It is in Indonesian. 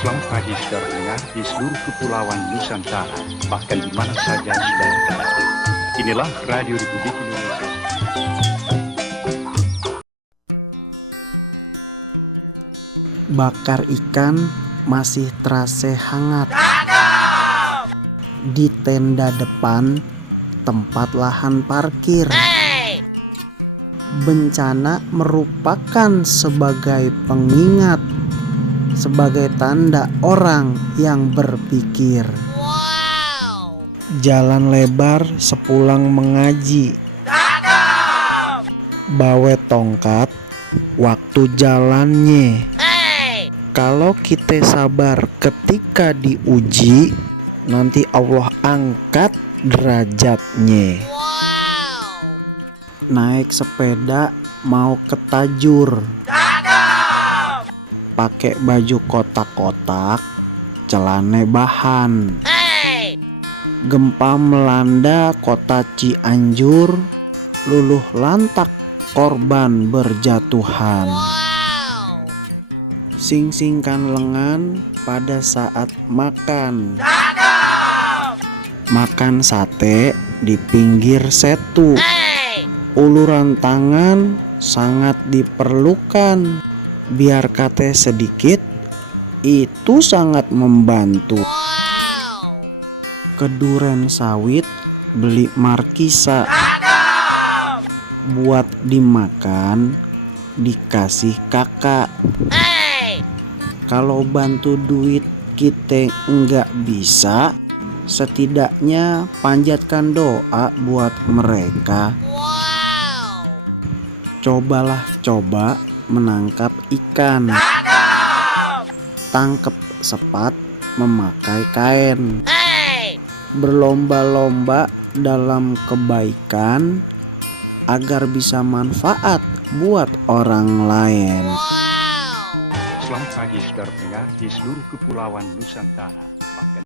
Selamat pagi saudara pendengar di seluruh kepulauan Nusantara, bahkan di mana saja saudara berada. Inilah Radio Republik Indonesia. Bakar ikan masih terasa hangat di tenda depan tempat lahan parkir. Bencana merupakan sebagai pengingat, sebagai tanda orang yang berpikir. Jalan lebar sepulang mengaji. Bawe tongkat waktu jalannya. Kalau kita sabar ketika diuji, nanti Allah angkat derajatnya. Naik sepeda mau ke tajur, pakai baju kotak-kotak, celana bahan. Gempa melanda kota Cianjur, luluh lantak korban berjatuhan. Sing-singkan lengan pada saat makan. Makan sate di pinggir setu. Uluran tangan sangat diperlukan. Biar kate sedikit, itu sangat membantu. Keduren sawit beli markisa. Buat dimakan, dikasih kakak. Kalau bantu duit kita enggak bisa, setidaknya panjatkan doa buat mereka. Coba menangkap ikan. Tangkep sepat memakai kain. Berlomba-lomba dalam kebaikan agar bisa manfaat buat orang lain. Selamat pagi saudara pendengar di seluruh kepulauan Nusantara.